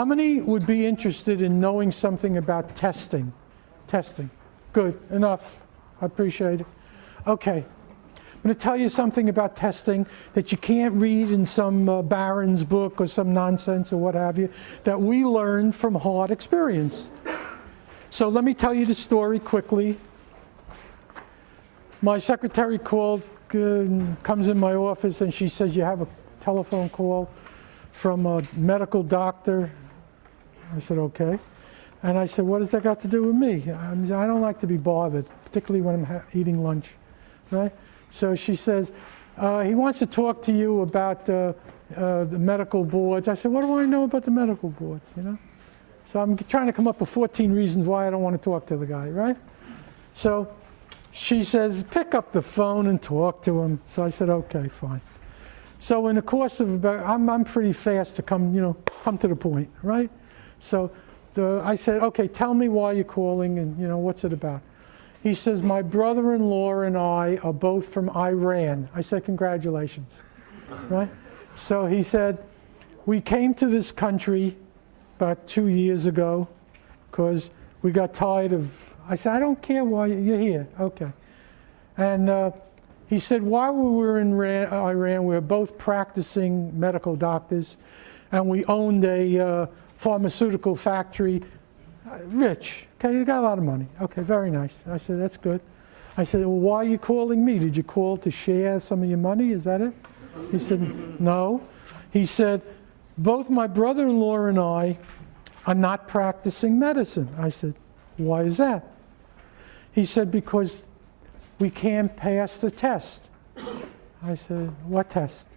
How many would be interested in knowing something about testing? Testing. Good, enough. I appreciate it. Okay. I'm going to tell you something about testing that you can't read in some Barron's book or some nonsense or what have you, that we learned from hard experience. So let me tell you the story quickly. My secretary called, comes in my office, and she says, you have a telephone call from a medical doctor. I said, okay. And I said, what has that got to do with me? I don't like to be bothered, particularly when I'm eating lunch, right? So she says, he wants to talk to you about the medical boards. I said, what do I know about the medical boards, you know? So I'm trying to come up with 14 reasons why I don't want to talk to the guy, right? So she says, pick up the phone and talk to him. So I said, okay, fine. So in the course of about, I'm pretty fast to come to the point, right? So I said, okay, tell me why you're calling and what's it about? He says, my brother-in-law and I are both from Iran. I said, congratulations, right? So he said, we came to this country about 2 years ago because we got tired of, I said, I don't care why you're here, okay. And he said, while we were in Iran, we were both practicing medical doctors, and we owned a pharmaceutical factory, rich, okay, you got a lot of money. Okay, very nice. I said, that's good. I said, well, why are you calling me? Did you call to share some of your money? Is that it? He said, no. He said, both my brother-in-law and I are not practicing medicine. I said, why is that? He said, because we can't pass the test. I said, what test?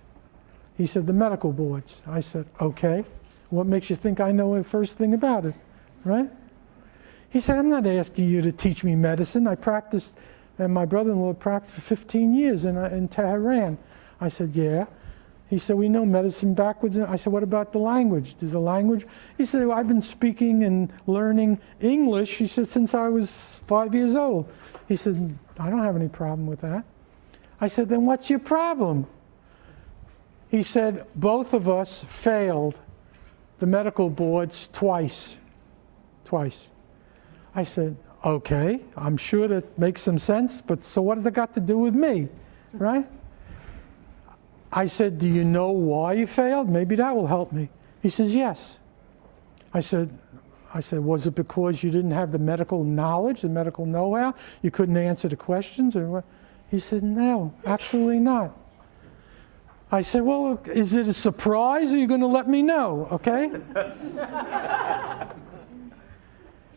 He said, the medical boards. I said, okay. What makes you think I know the first thing about it, right? He said, I'm not asking you to teach me medicine. I practiced, and my brother-in-law practiced for 15 years in Tehran. I said, yeah. He said, we know medicine backwards. I said, what about the language? There's a language? He said, well, I've been speaking and learning English, he said, since I was 5 years old. He said, I don't have any problem with that. I said, then what's your problem? He said, both of us failed the medical boards twice. I said, okay, I'm sure that makes some sense, but so what has it got to do with me, right? I said, do you know why you failed? Maybe that will help me. He says, yes. I said, was it because you didn't have the medical knowledge, the medical know-how? You couldn't answer the questions or what? He said, no, absolutely not. I said, well, is it a surprise or are you going to let me know, okay?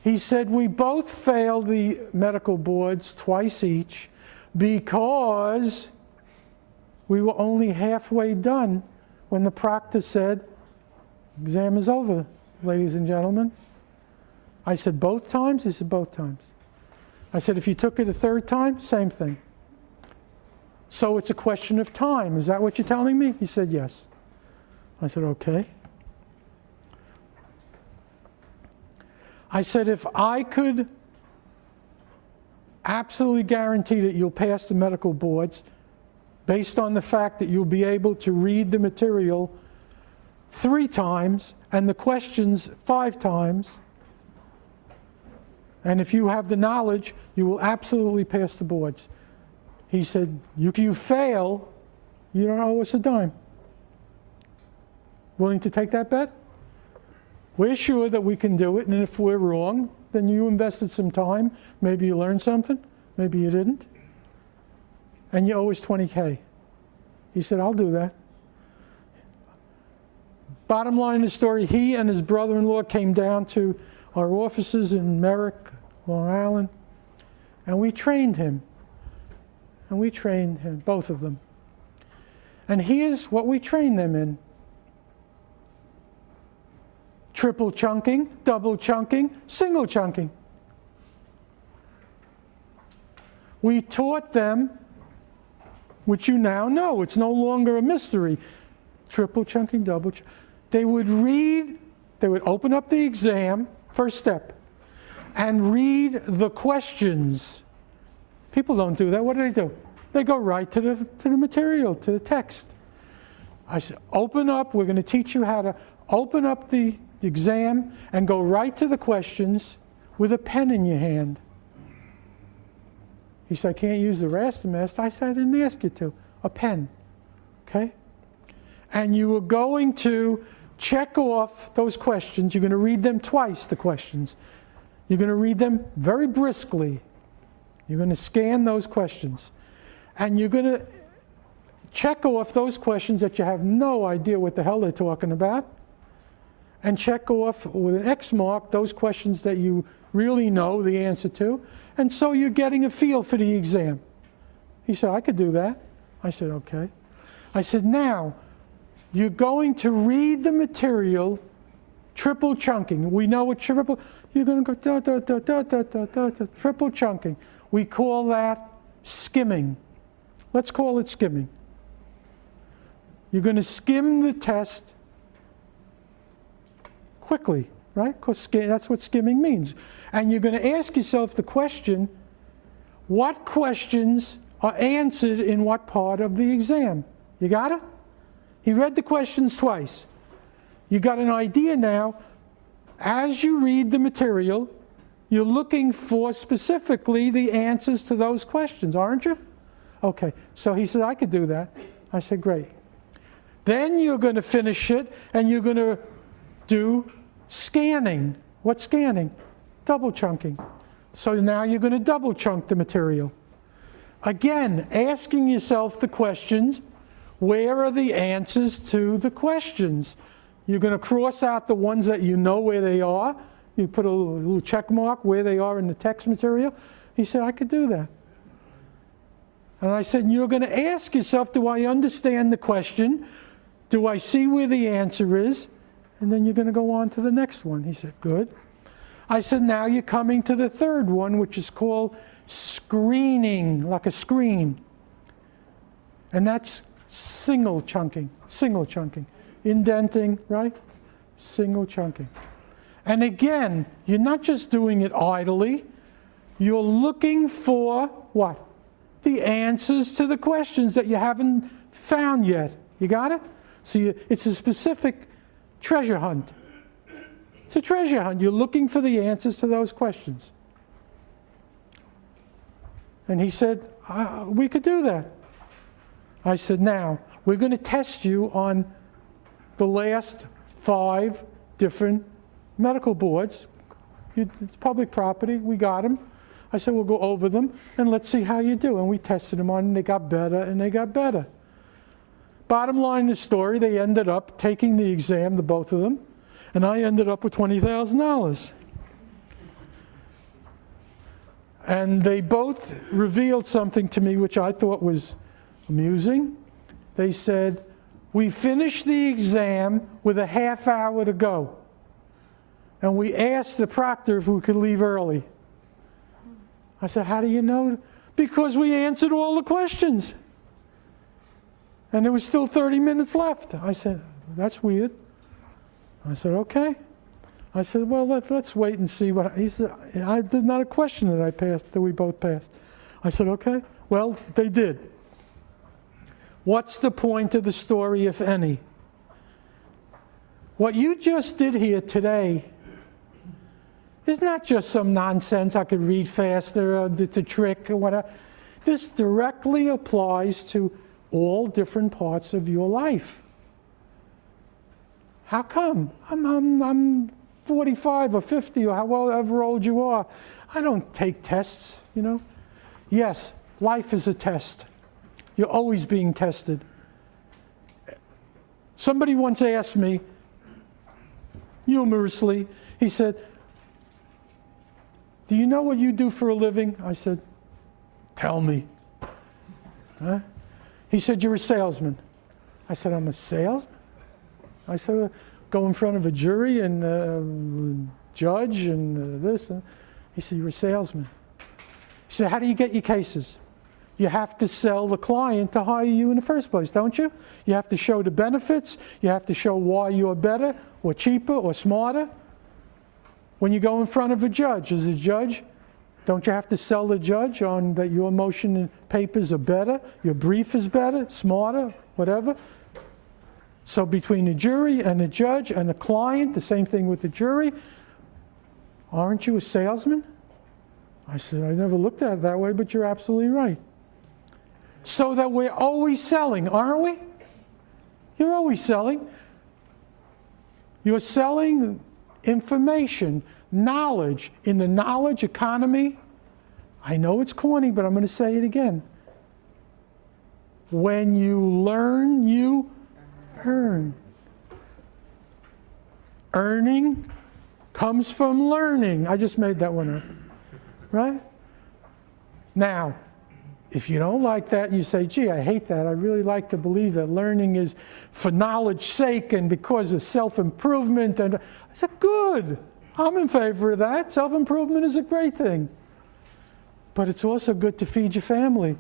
He said, we both failed the medical boards twice each because we were only halfway done when the proctor said, exam is over, ladies and gentlemen. I said, both times? He said, both times. I said, if you took it a third time, same thing. So it's a question of time. Is that what you're telling me? He said, yes. I said, okay. I said, if I could absolutely guarantee that you'll pass the medical boards based on the fact that you'll be able to read the material 3 times and the questions 5 times, and if you have the knowledge, you will absolutely pass the boards. He said, if you fail, you don't owe us a dime. Willing to take that bet? We're sure that we can do it, and if we're wrong, then you invested some time. Maybe you learned something, maybe you didn't. And you owe us $20K. He said, I'll do that. Bottom line of the story, he and his brother-in-law came down to our offices in Merrick, Long Island, and we trained him. And we trained him, both of them. And here's what we trained them in. Triple chunking, double chunking, single chunking. We taught them, which you now know, it's no longer a mystery. Triple chunking, double chunking. They would read, they would open up the exam, first step, and read the questions. People don't do that. What do? They go right to the material, to the text. I said, open up, we're going to teach you how to open up the exam and go right to the questions with a pen in your hand. He said, I can't use the Rastermaster. I said, I didn't ask you to. A pen, okay? And you were going to check off those questions. You're going to read them twice, the questions. You're going to read them very briskly. You're going to scan those questions. And you're going to check off those questions that you have no idea what the hell they're talking about. And check off with an X mark those questions that you really know the answer to. And so you're getting a feel for the exam. He said, I could do that. I said, okay. I said, now, you're going to read the material triple chunking. We know what triple, you're going to go triple chunking. We call that skimming. Let's call it skimming. You're going to skim the test quickly, right? Because that's what skimming means. And you're going to ask yourself the question, what questions are answered in what part of the exam? You got it? He read the questions twice. You got an idea now. As you read the material, you're looking for specifically the answers to those questions, aren't you? Okay, so he said, I could do that. I said, great. Then you're going to finish it, and you're going to do scanning. What's scanning? Double chunking. So now you're going to double chunk the material. Again, asking yourself the questions, where are the answers to the questions? You're going to cross out the ones that you know where they are. You put a little check mark where they are in the text material. He said, I could do that. And I said, you're going to ask yourself, do I understand the question? Do I see where the answer is? And then you're going to go on to the next one. He said, good. I said, now you're coming to the third one, which is called screening, like a screen. And that's single chunking. Indenting, right? Single chunking. And again, you're not just doing it idly. You're looking for what? The answers to the questions that you haven't found yet. You got it? So it's a specific treasure hunt. It's a treasure hunt. You're looking for the answers to those questions. And he said, we could do that. I said, now, we're going to test you on the last 5 different medical boards. It's public property. We got them. I said, we'll go over them, and let's see how you do. And we tested them on, and they got better, and they got better. Bottom line of the story, they ended up taking the exam, the both of them, and I ended up with $20,000. And they both revealed something to me which I thought was amusing. They said, we finished the exam with a half hour to go. And we asked the proctor if we could leave early. I said, how do you know? Because we answered all the questions. And there was still 30 minutes left. I said, that's weird. I said, okay. I said, well, let's wait and see what. He said, there's not a question that I passed, that we both passed. I said, okay. Well, they did. What's the point of the story, if any? What you just did here today is not just some nonsense I could read faster, it's a trick or whatever. This directly applies to all different parts of your life. How come? I'm 45 or 50 or however old you are. I don't take tests, you know. Yes, life is a test. You're always being tested. Somebody once asked me, humorously, he said, do you know what you do for a living? I said, tell me. Huh? He said, you're a salesman. I said, I'm a salesman? I said, go in front of a jury and judge and this. He said, you're a salesman. He said, how do you get your cases? You have to sell the client to hire you in the first place, don't you? You have to show the benefits. You have to show why you're better or cheaper or smarter. When you go in front of a judge, as a judge, don't you have to sell the judge on that your motion and papers are better, your brief is better, smarter, whatever? So between the jury and the judge and the client, the same thing with the jury, aren't you a salesman? I said, I never looked at it that way, but you're absolutely right. So that we're always selling, aren't we? You're always selling. You're selling information, knowledge. In the knowledge economy, I know it's corny, but I'm going to say it again. When you learn, you earn. Earning comes from learning. I just made that one up, right? Now, if you don't like that, you say, gee, I hate that. I really like to believe that learning is for knowledge's sake and because of self-improvement. And I said, good. I'm in favor of that. Self-improvement is a great thing. But it's also good to feed your family.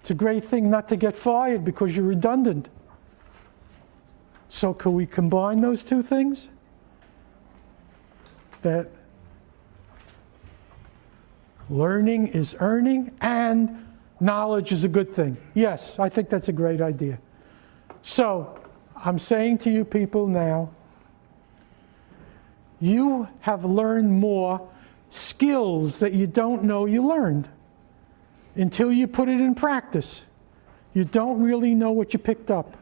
It's a great thing not to get fired because you're redundant. So could we combine those two things? That learning is earning and knowledge is a good thing. Yes, I think that's a great idea. So I'm saying to you people now, you have learned more skills that you don't know you learned until you put it in practice. You don't really know what you picked up.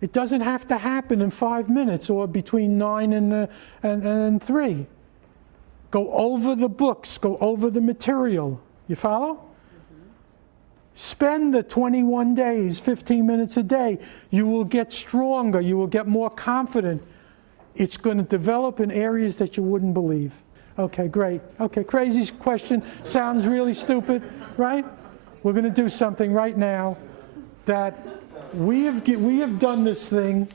It doesn't have to happen in 5 minutes or between 9 and 3. Go over the books, go over the material. You follow? Spend the 21 days, 15 minutes a day. You will get stronger. You will get more confident. It's going to develop in areas that you wouldn't believe. Okay, great. Okay, crazy question. Sounds really stupid, right? We're going to do something right now that we have done this thing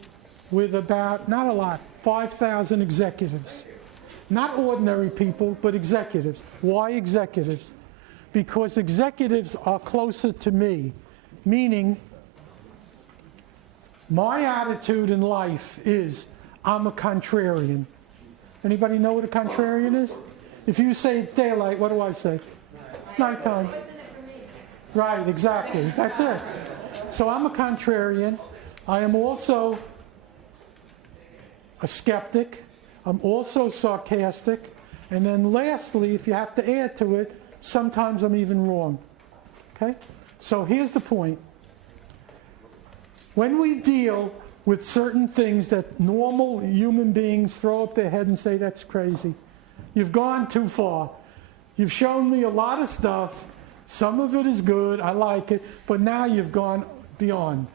with about, not a lot, 5,000 executives. Not ordinary people, but executives. Why executives? Because executives are closer to me, meaning my attitude in life is I'm a contrarian. Anybody know what a contrarian is? If you say it's daylight, what do I say? It's nighttime. Right, exactly. That's it. So I'm a contrarian. I am also a skeptic. I'm also sarcastic. And then lastly, if you have to add to it, sometimes I'm even wrong. Okay? So here's the point. When we deal with certain things that normal human beings throw up their head and say, that's crazy. You've gone too far. You've shown me a lot of stuff. Some of it is good. I like it. But now you've gone beyond.